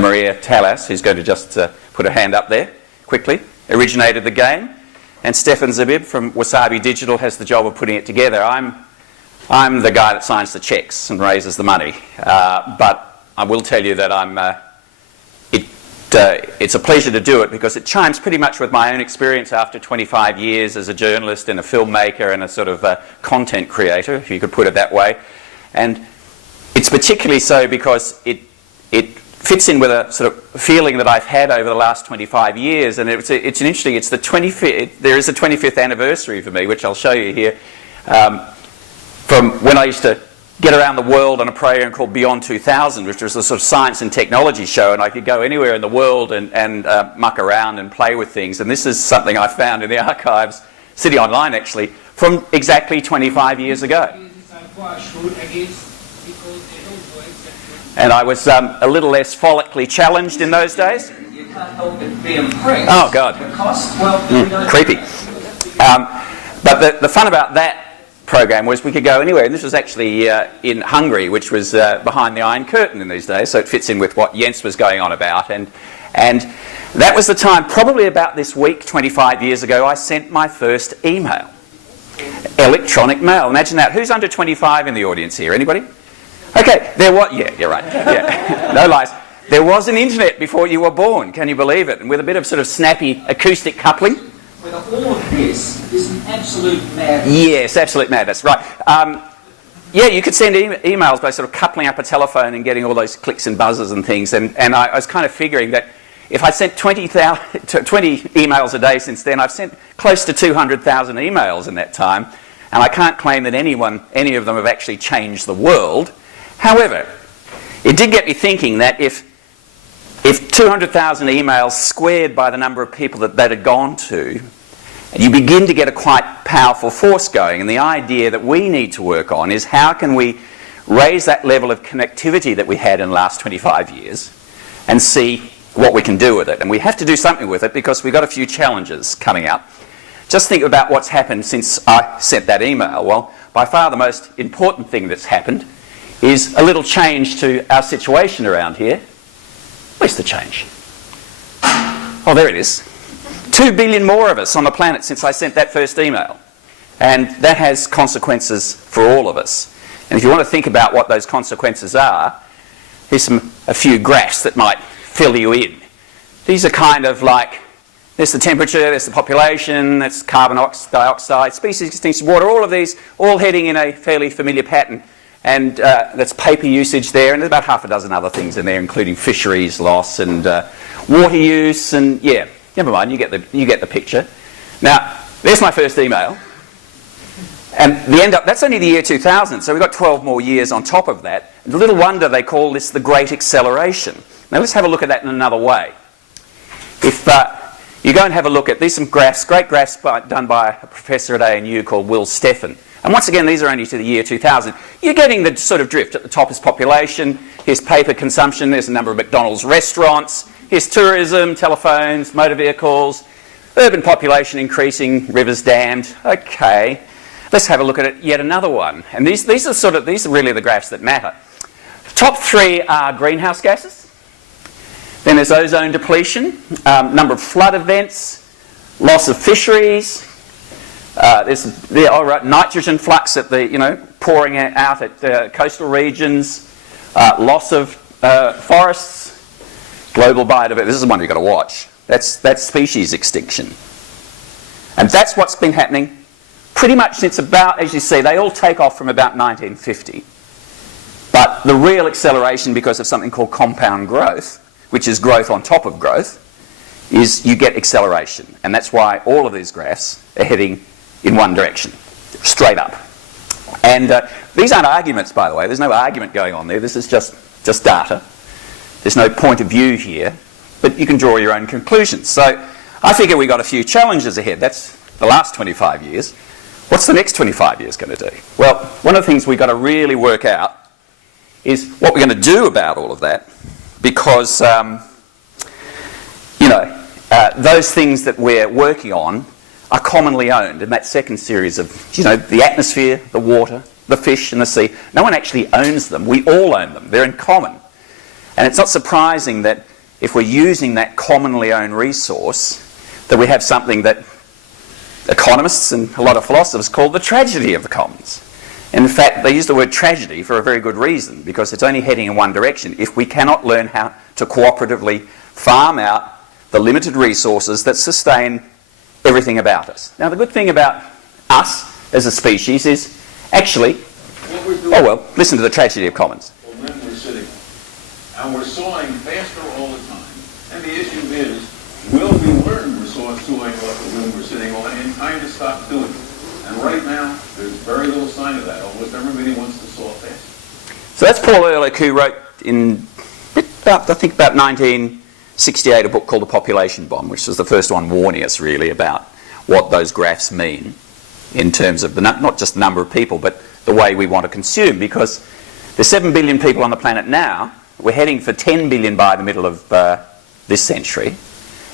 Maria Talas, who's going to just put her hand up there quickly, originated the game. And Stefan Zabib from Wasabi Digital has the job of putting it together. I'm the guy that signs the checks and raises the money. But I will tell you that it's a pleasure to do it because it chimes pretty much with my own experience after 25 years as a journalist and a filmmaker and a sort of content creator, if you could put it that way. And it's particularly so because it fits in with a sort of feeling that I've had over the last 25 years, and it's interesting. It's the 25th. There is a 25th anniversary for me, which I'll show you here, from when I used to get around the world on a program called Beyond 2000, which was a sort of science and technology show, and I could go anywhere in the world and muck around and play with things. And this is something I found in the archives, City Online actually, from exactly 25 years ago. And I was a little less follically challenged in those days. You can't help but be impressed. Oh, God. The cost? Well, creepy. But the fun about that program was we could go anywhere, and this was actually in Hungary, which was behind the Iron Curtain in these days, so it fits in with what Jens was going on about. And that was the time, probably about this week, 25 years ago, I sent my first email. Electronic mail. Imagine that. Who's under 25 in the audience here? Anybody? Okay, yeah, you're right. Yeah. No lies. There was an internet before you were born, can you believe it? And with a bit of sort of snappy acoustic coupling. With all of this is an absolute madness. Yes, absolute madness, right. Yeah, you could send emails by sort of coupling up a telephone and getting all those clicks and buzzes and things. And I was kind of figuring that if I sent 20 emails a day since then, I've sent close to 200,000 emails in that time. And I can't claim that any of them have actually changed the world. However, it did get me thinking that if 200,000 emails squared by the number of people that had gone to, you begin to get a quite powerful force going. And the idea that we need to work on is how can we raise that level of connectivity that we had in the last 25 years and see what we can do with it. And we have to do something with it because we've got a few challenges coming up. Just think about what's happened since I sent that email. Well, by far the most important thing that's happened is a little change to our situation around here. Where's the change? Oh, there it is. 2 billion more of us on the planet since I sent that first email. And that has consequences for all of us. And if you want to think about what those consequences are, here's a few graphs that might fill you in. These are kind of like, there's the temperature, there's the population, that's carbon dioxide, species extinction, water, all of these, all heading in a fairly familiar pattern. And that's paper usage there, and there's about half a dozen other things in there, including fisheries loss and water use, and yeah, never mind, you get the picture. Now, there's my first email, and that's only the year 2000, so we've got 12 more years on top of that. And little wonder they call this the Great Acceleration. Now let's have a look at that in another way. If you go and have a look at, these some graphs, great graphs done by a professor at ANU called Will Steffen. And once again, these are only to the year 2000. You're getting the sort of drift. At the top is population, here's paper consumption, there's a number of McDonald's restaurants, here's tourism, telephones, motor vehicles, urban population increasing, rivers dammed. Okay, let's have a look at it, yet another one. And these are really the graphs that matter. Top three are greenhouse gases. Then there's ozone depletion, number of flood events, loss of fisheries. There's nitrogen flux at the, pouring out at coastal regions, loss of forests, global biodiversity. This is the one you've got to watch. That's species extinction. And that's what's been happening pretty much since about, as you see, they all take off from about 1950. But the real acceleration, because of something called compound growth, which is growth on top of growth, is you get acceleration. And that's why all of these graphs are heading in one direction, straight up. And these aren't arguments, by the way. There's no argument going on there. This is just data. There's no point of view here, but you can draw your own conclusions. So I figure we've got a few challenges ahead. That's the last 25 years. What's the next 25 years going to do? Well, one of the things we've got to really work out is what we're going to do about all of that, because, those things that we're working on are commonly owned in that second series of, the atmosphere, the water, the fish and the sea. No one actually owns them. We all own them. They're in common. And it's not surprising that if we're using that commonly owned resource, that we have something that economists and a lot of philosophers call the tragedy of the commons. In fact, they use the word tragedy for a very good reason, because it's only heading in one direction. If we cannot learn how to cooperatively farm out the limited resources that sustain everything about us. Now, the good thing about us as a species is actually, listen to the tragedy of commons. Well, when we're sitting, and we're sawing faster all the time, and the issue is, will we learn we're sawing off the limb we're sitting on and kind of stop doing it? And right now, there's very little sign of that. Almost everybody wants to saw fast. So that's Paul Ehrlich, who wrote in, I think about 1968, a book called The Population Bomb, which was the first one warning us really about what those graphs mean in terms of not just the number of people, but the way we want to consume. Because there's 7 billion people on the planet now. We're heading for 10 billion by the middle of this century.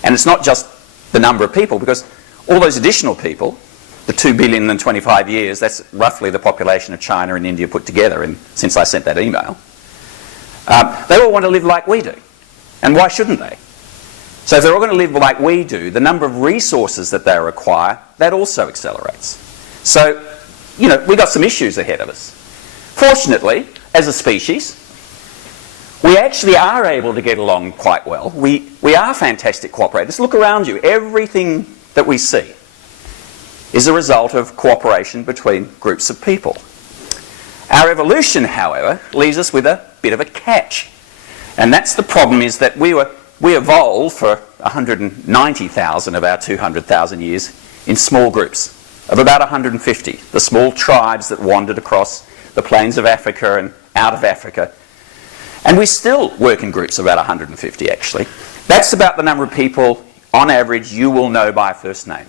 And it's not just the number of people, because all those additional people, the 2 billion in 25 years, that's roughly the population of China and India put together since I sent that email. They all want to live like we do. And why shouldn't they? So if they're all going to live like we do, the number of resources that they require, that also accelerates. So, you know, we've got some issues ahead of us. Fortunately, as a species, we actually are able to get along quite well. We are fantastic cooperators. Look around you. Everything that we see is a result of cooperation between groups of people. Our evolution, however, leaves us with a bit of a catch. And that's the problem, is that we evolved for 190,000 of our 200,000 years in small groups of about 150, the small tribes that wandered across the plains of Africa and out of Africa. And we still work in groups of about 150, actually. That's about the number of people, on average, you will know by first name.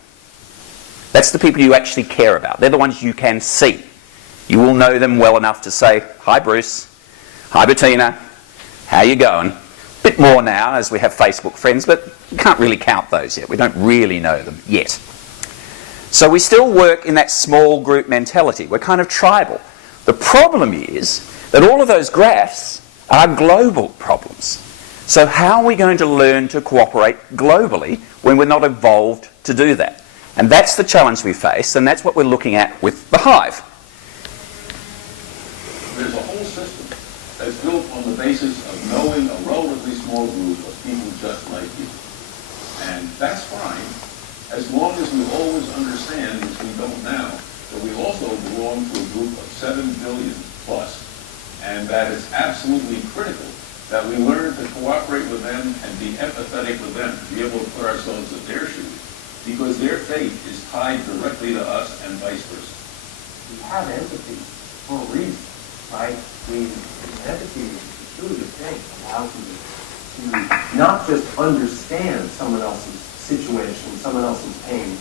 That's the people you actually care about. They're the ones you can see. You will know them well enough to say, "Hi, Bruce. Hi, Bettina. How you going?" A bit more now as we have Facebook friends, but we can't really count those yet. We don't really know them yet. So we still work in that small group mentality. We're kind of tribal. The problem is that all of those graphs are global problems. So how are we going to learn to cooperate globally when we're not evolved to do that? And that's the challenge we face, and that's what we're looking at with the HIVE. There's a whole system that's built on the basis of knowing a relatively small group of people just like you. And that's fine, as long as we always understand, which we don't now, that we also belong to a group of 7 billion plus, and that it's absolutely critical that we learn to cooperate with them and be empathetic with them, to be able to put ourselves in their shoes, because their fate is tied directly to us and vice versa. We have empathy for a reason, right? Empathy is the intuitive thing, allows you to not just understand someone else's situation, someone else's pain.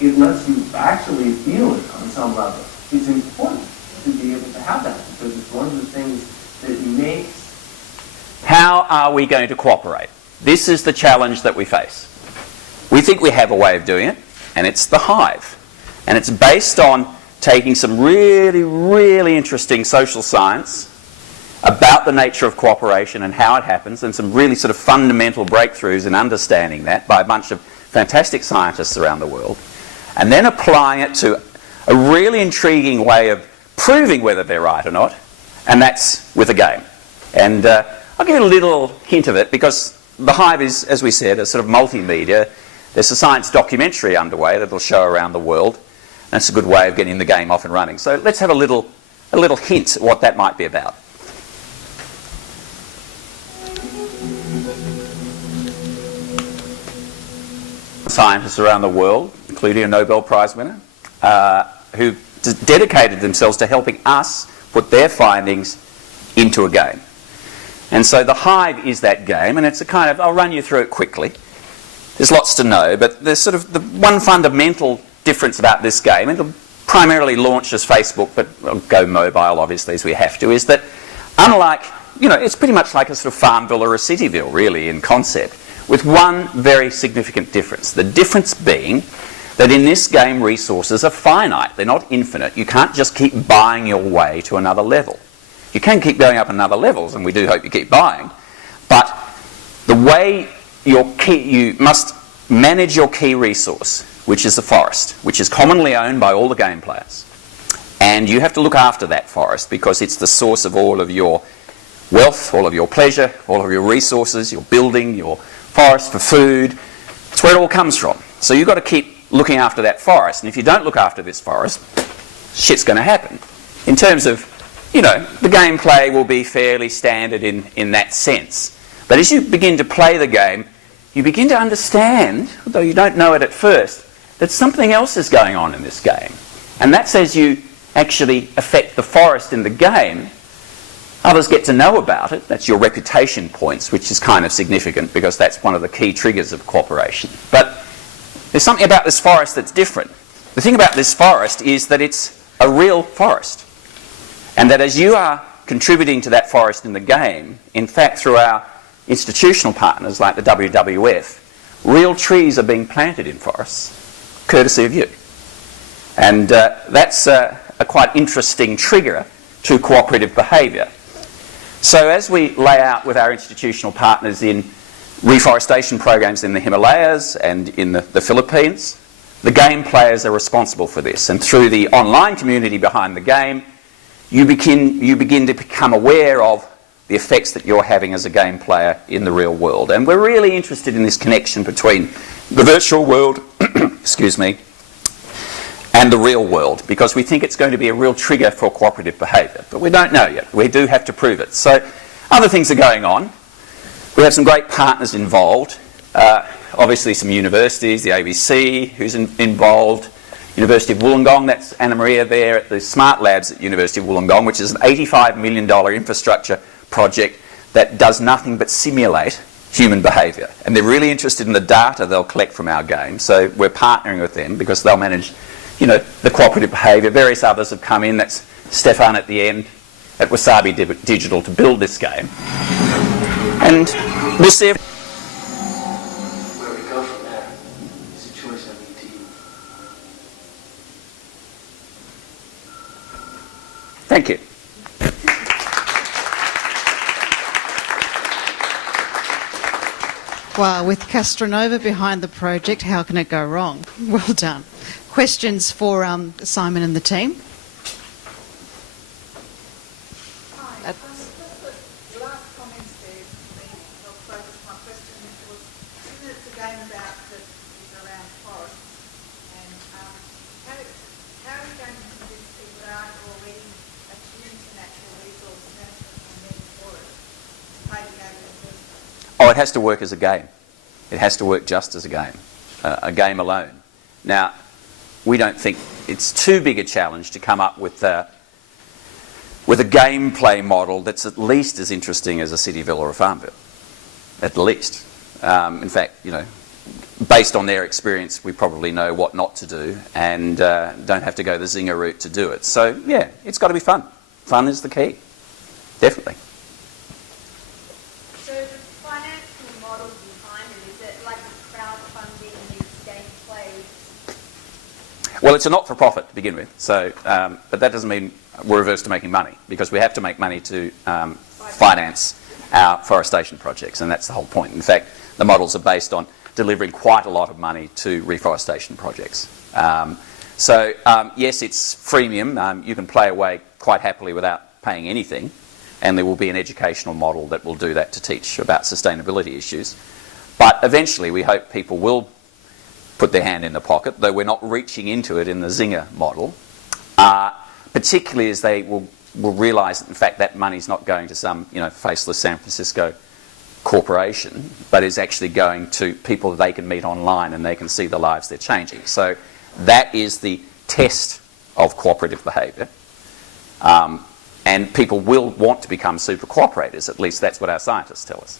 It lets you actually feel it on some level. It's important to be able to have that, because it's one of the things that makes. How are we going to cooperate? This is the challenge that we face. We think we have a way of doing it, and it's the HIVE. And it's based on taking some really, really interesting social science about the nature of cooperation and how it happens, and some really sort of fundamental breakthroughs in understanding that by a bunch of fantastic scientists around the world, and then applying it to a really intriguing way of proving whether they're right or not, and that's with a game. And I'll give you a little hint of it, because the HIVE is, as we said, a sort of multimedia. There's a science documentary underway that will show around the world. That's a good way of getting the game off and running. So let's have a little hint at what that might be about. Scientists around the world, including a Nobel Prize winner, who dedicated themselves to helping us put their findings into a game. And so the HIVE is that game, and it's a kind of, I'll run you through it quickly. There's lots to know, but there's sort of the one fundamental difference about this game, and it'll primarily launch as Facebook, but we'll go mobile obviously as we have to, is that unlike, it's pretty much like a sort of Farmville or a Cityville really in concept, with one very significant difference. The difference being that in this game resources are finite, they're not infinite. You can't just keep buying your way to another level. You can keep going up another levels, and we do hope you keep buying. But the way you must manage your key resource, which is the forest, which is commonly owned by all the game players. And you have to look after that forest because it's the source of all of your wealth, all of your pleasure, all of your resources, your building, your forest for food. It's where it all comes from. So you've got to keep looking after that forest. And if you don't look after this forest, shit's going to happen. In terms of, the gameplay will be fairly standard in that sense. But as you begin to play the game, you begin to understand, although you don't know it at first, that something else is going on in this game. And that's as you actually affect the forest in the game, others get to know about it. That's your reputation points, which is kind of significant because that's one of the key triggers of cooperation. But there's something about this forest that's different. The thing about this forest is that it's a real forest. And that as you are contributing to that forest in the game, in fact, through our institutional partners like the WWF, real trees are being planted in forests, courtesy of you. And that's a quite interesting trigger to cooperative behaviour. So as we lay out with our institutional partners in reforestation programs in the Himalayas and in the Philippines, the game players are responsible for this. And through the online community behind the game, you begin to become aware of the effects that you're having as a game player in the real world. And we're really interested in this connection between the virtual world, excuse me, and the real world, because we think it's going to be a real trigger for cooperative behaviour. But we don't know yet. We do have to prove it. So other things are going on. We have some great partners involved. Obviously some universities, the ABC, who's involved. University of Wollongong, that's Anna Maria there at the Smart Labs at University of Wollongong, which is an $85 million infrastructure project that does nothing but simulate human behaviour. And they're really interested in the data they'll collect from our game. So we're partnering with them because they'll manage the cooperative behaviour. Various others have come in. That's Stefan at the end at Wasabi Digital to build this game. And we'll see if... Where we go from there is a choice I leave to you. Thank you. Wow, with Castronova behind the project, how can it go wrong? Well done. Questions for Simon and the team? Hi. The last comments there helped focus my question, which was, isn't it a game about that is around forests? And how are you going to convince people that aren't already attuned to natural resource management and need for it to play the game in the first place? Oh, it has to work as a game. It has to work just as a game alone. Now, we don't think it's too big a challenge to come up with a gameplay model that's at least as interesting as a Cityville or a Farmville. At least. In fact, based on their experience, we probably know what not to do and don't have to go the Zinger route to do it. So, yeah, it's got to be fun. Fun is the key. Definitely. So the financial model behind it, is it like crowdfunding meets gameplay? Well, it's a not-for-profit to begin with, so, but that doesn't mean we're averse to making money, because we have to make money to finance our forestation projects, and that's the whole point. In fact, the models are based on delivering quite a lot of money to reforestation projects. Yes, it's freemium. You can play away quite happily without paying anything, and there will be an educational model that will do that to teach about sustainability issues. But eventually we hope people will put their hand in the pocket, though we're not reaching into it in the Zinger model, particularly as they will realise that in fact that money's not going to some faceless San Francisco corporation, but is actually going to people that they can meet online and they can see the lives they're changing. So that is the test of cooperative behaviour. And people will want to become super cooperators, at least that's what our scientists tell us,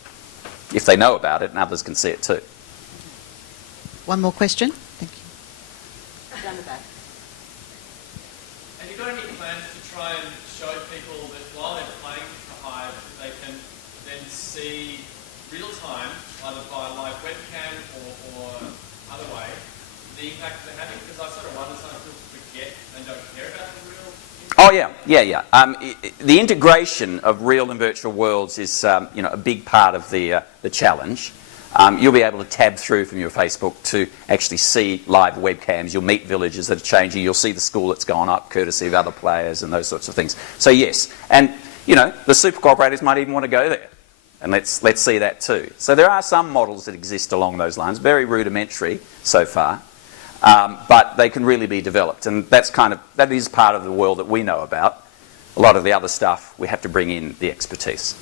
if they know about it and others can see it too. One more question. Thank you. Down the back. Have you got any plans to try and show people that while they're playing the HIVE, they can then see real time, either by live webcam or other way, the impact they're having? Because I sort of wonder, some people forget and don't care about the real Oh yeah. The integration of real and virtual worlds is a big part of the challenge. You'll be able to tab through from your Facebook to actually see live webcams. You'll meet villagers that are changing. You'll see the school that's gone up courtesy of other players and those sorts of things. So yes, and the super cooperators might even want to go there, and let's see that too. So there are some models that exist along those lines, very rudimentary so far. But they can really be developed, and that is part of the world that we know about. A lot of the other stuff, we have to bring in the expertise.